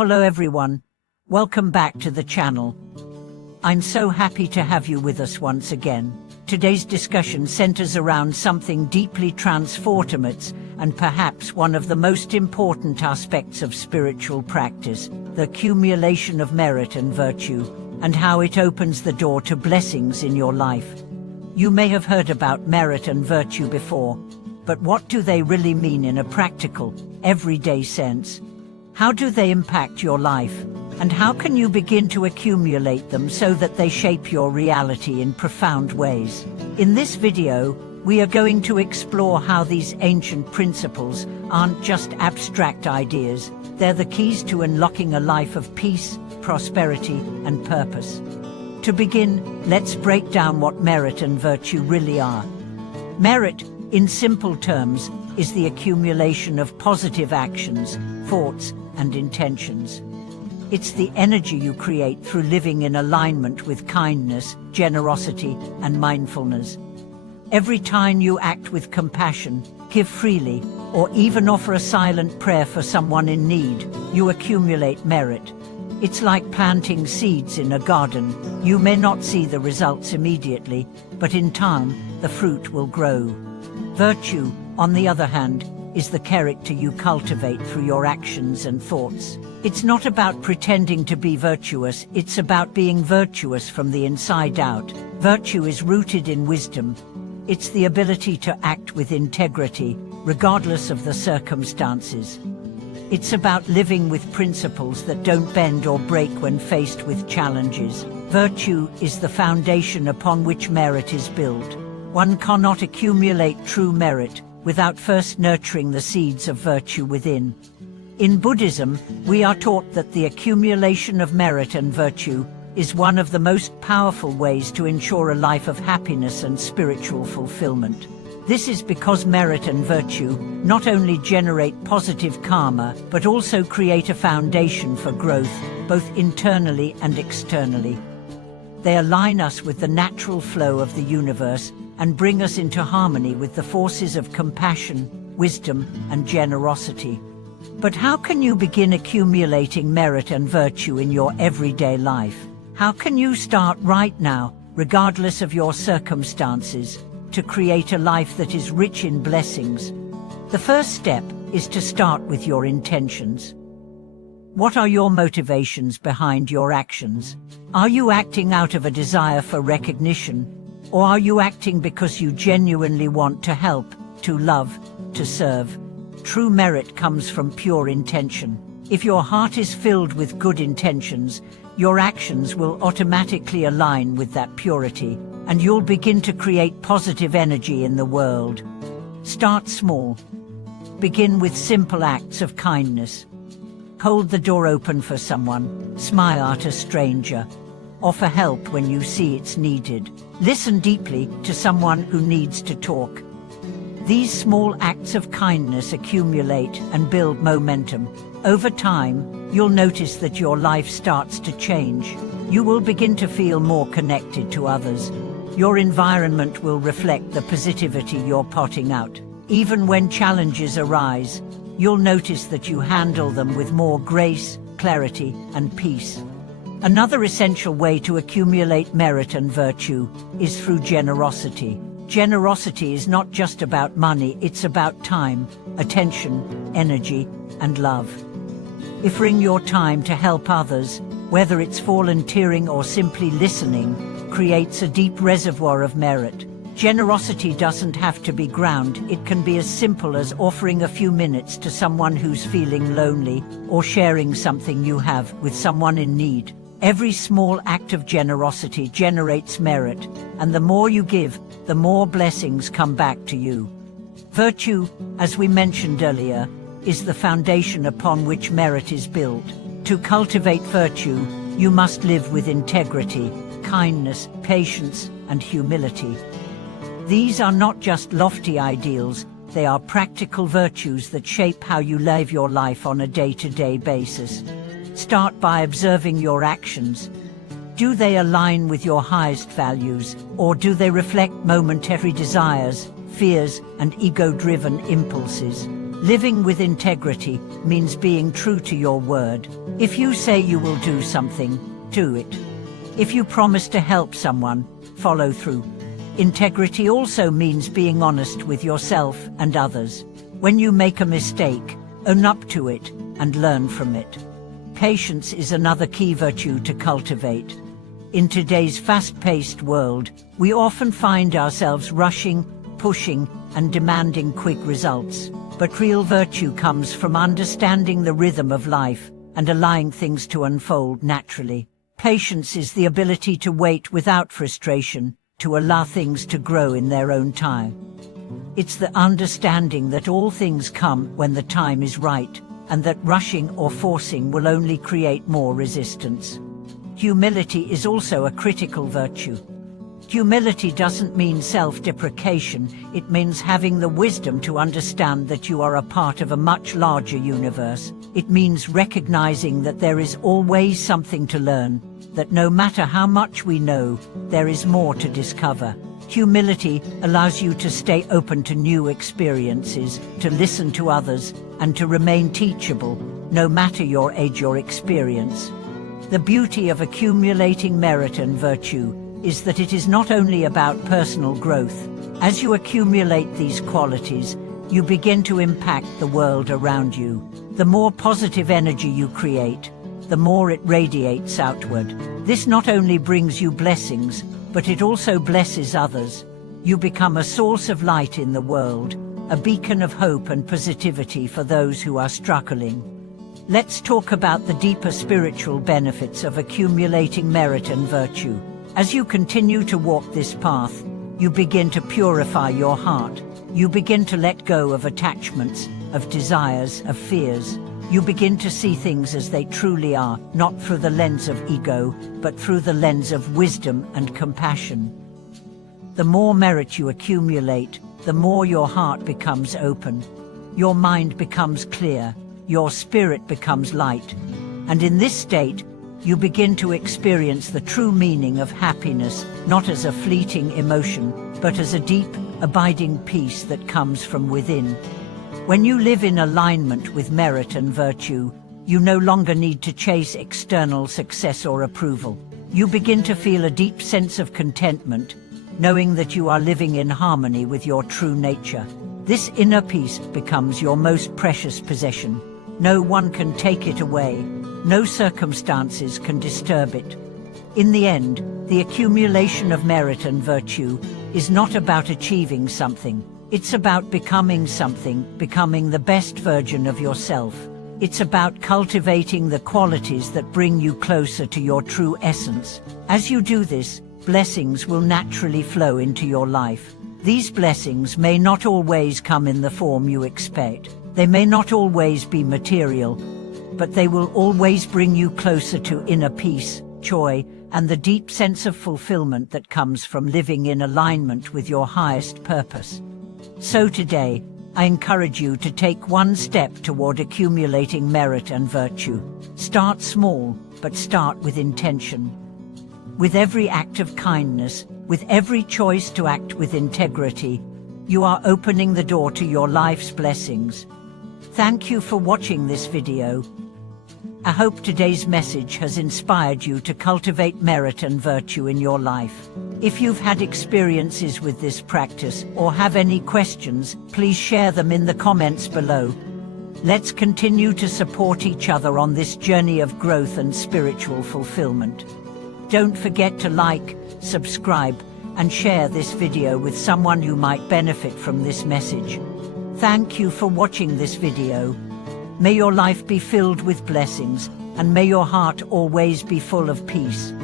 Hello everyone, welcome back to the channel. I'm so happy to have you with us once again. Today's discussion centers around something deeply transformative and perhaps one of the most important aspects of spiritual practice, the accumulation of merit and virtue, and how it opens the door to blessings in your life. You may have heard about merit and virtue before, but what do they really mean in a practical, everyday sense? How do they impact your life? And how can you begin to accumulate them so that they shape your reality in profound ways? In this video, we are going to explore how these ancient principles aren't just abstract ideas, they're the keys to unlocking a life of peace, prosperity, and purpose. To begin, let's break down what merit and virtue really are. Merit, in simple terms, is the accumulation of positive actions, thoughts, and intentions. It's the energy you create through living in alignment with kindness, generosity, and mindfulness. Every time you act with compassion, give freely, or even offer a silent prayer for someone in need, you accumulate merit. It's like planting seeds in a garden. You may not see the results immediately, but in time, the fruit will grow. Virtue, on the other hand, is the character you cultivate through your actions and thoughts. It's not about pretending to be virtuous, it's about being virtuous from the inside out. Virtue is rooted in wisdom. It's the ability to act with integrity, regardless of the circumstances. It's about living with principles that don't bend or break when faced with challenges. Virtue is the foundation upon which merit is built. One cannot accumulate true merit without first nurturing the seeds of virtue within. In Buddhism, we are taught that the accumulation of merit and virtue is one of the most powerful ways to ensure a life of happiness and spiritual fulfillment. This is because merit and virtue not only generate positive karma, but also create a foundation for growth, both internally and externally. They align us with the natural flow of the universe and bring us into harmony with the forces of compassion, wisdom, and generosity. But how can you begin accumulating merit and virtue in your everyday life? How can you start right now, regardless of your circumstances, to create a life that is rich in blessings? The first step is to start with your intentions. What are your motivations behind your actions? Are you acting out of a desire for recognition, or are you acting because you genuinely want to help, to love, to serve? True merit comes from pure intention. If your heart is filled with good intentions, your actions will automatically align with that purity, and you'll begin to create positive energy in the world. Start small. Begin with simple acts of kindness. Hold the door open for someone, smile at a stranger, offer help when you see it's needed. Listen deeply to someone who needs to talk. These small acts of kindness accumulate and build momentum. Over time, you'll notice that your life starts to change. You will begin to feel more connected to others. Your environment will reflect the positivity you're putting out. Even when challenges arise, you'll notice that you handle them with more grace, clarity, and peace. Another essential way to accumulate merit and virtue is through generosity. Generosity is not just about money, it's about time, attention, energy, and love. Offering your time to help others, whether it's volunteering or simply listening, creates a deep reservoir of merit. Generosity doesn't have to be grand, it can be as simple as offering a few minutes to someone who's feeling lonely, or sharing something you have with someone in need. Every small act of generosity generates merit, and the more you give, the more blessings come back to you. Virtue, as we mentioned earlier, is the foundation upon which merit is built. To cultivate virtue, you must live with integrity, kindness, patience, and humility. These are not just lofty ideals, they are practical virtues that shape how you live your life on a day-to-day basis. Start by observing your actions. Do they align with your highest values, or do they reflect momentary desires, fears, and ego-driven impulses? Living with integrity means being true to your word. If you say you will do something, do it. If you promise to help someone, follow through. Integrity also means being honest with yourself and others. When you make a mistake, own up to it and learn from it. Patience is another key virtue to cultivate. In today's fast-paced world, we often find ourselves rushing, pushing, and demanding quick results. But real virtue comes from understanding the rhythm of life and allowing things to unfold naturally. Patience is the ability to wait without frustration, to allow things to grow in their own time. It's the understanding that all things come when the time is right, and that rushing or forcing will only create more resistance. Humility is also a critical virtue. Humility doesn't mean self-deprecation, it means having the wisdom to understand that you are a part of a much larger universe. It means recognizing that there is always something to learn, that no matter how much we know, there is more to discover. Humility allows you to stay open to new experiences, to listen to others, and to remain teachable, no matter your age or experience. The beauty of accumulating merit and virtue is that it is not only about personal growth. As you accumulate these qualities, you begin to impact the world around you. The more positive energy you create, the more it radiates outward. This not only brings you blessings, but it also blesses others. You become a source of light in the world, a beacon of hope and positivity for those who are struggling. Let's talk about the deeper spiritual benefits of accumulating merit and virtue. As you continue to walk this path, you begin to purify your heart. You begin to let go of attachments, of desires, of fears. You begin to see things as they truly are, not through the lens of ego, but through the lens of wisdom and compassion. The more merit you accumulate, the more your heart becomes open. Your mind becomes clear, your spirit becomes light. And in this state, you begin to experience the true meaning of happiness, not as a fleeting emotion, but as a deep, abiding peace that comes from within. When you live in alignment with merit and virtue, you no longer need to chase external success or approval. You begin to feel a deep sense of contentment, knowing that you are living in harmony with your true nature. This inner peace becomes your most precious possession. No one can take it away. No circumstances can disturb it. In the end, the accumulation of merit and virtue is not about achieving something. It's about becoming something, becoming the best version of yourself. It's about cultivating the qualities that bring you closer to your true essence. As you do this, blessings will naturally flow into your life. These blessings may not always come in the form you expect. They may not always be material, but they will always bring you closer to inner peace, joy, and the deep sense of fulfillment that comes from living in alignment with your highest purpose. So today, I encourage you to take one step toward accumulating merit and virtue. Start small, but start with intention. With every act of kindness, with every choice to act with integrity, you are opening the door to your life's blessings. Thank you for watching this video. I hope today's message has inspired you to cultivate merit and virtue in your life. If you've had experiences with this practice or have any questions, please share them in the comments below. Let's continue to support each other on this journey of growth and spiritual fulfillment. Don't forget to like, subscribe, and share this video with someone who might benefit from this message. Thank you for watching this video. May your life be filled with blessings, and may your heart always be full of peace.